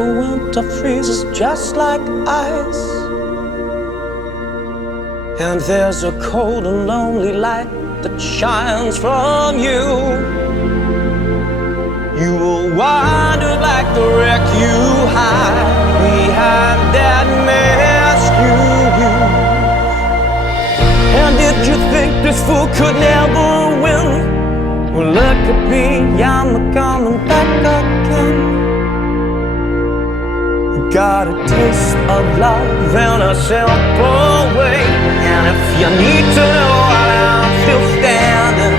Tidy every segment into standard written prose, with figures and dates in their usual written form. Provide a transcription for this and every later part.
a winter freezes just like ice, and there's a cold and lonely light that shines from you. You will wander like the wreck you hide behind that mask you use. And did you think this fool could never win? Well, look at me, I'm coming back again. Got a taste of love in a simple way, and if you need to know while I'm still standing,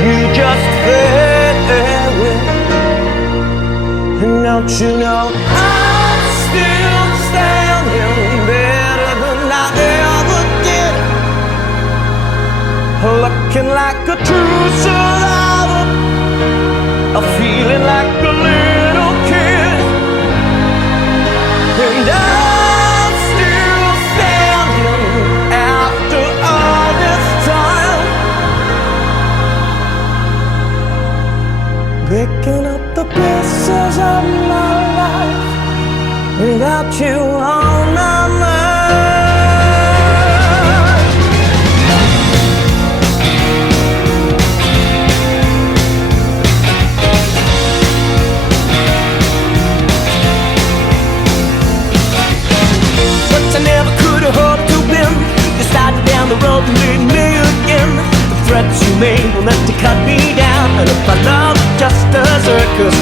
you just fade away. And don't you know I'm still standing better than I ever did, looking like a true survivor, feeling like a little kid. And I'm still standing after all this time, picking up the pieces of my life without you on my mind. But I never could have hoped to win. You started down the road and lead me again. The threats you made were meant to cut me down, and if I love just a circus,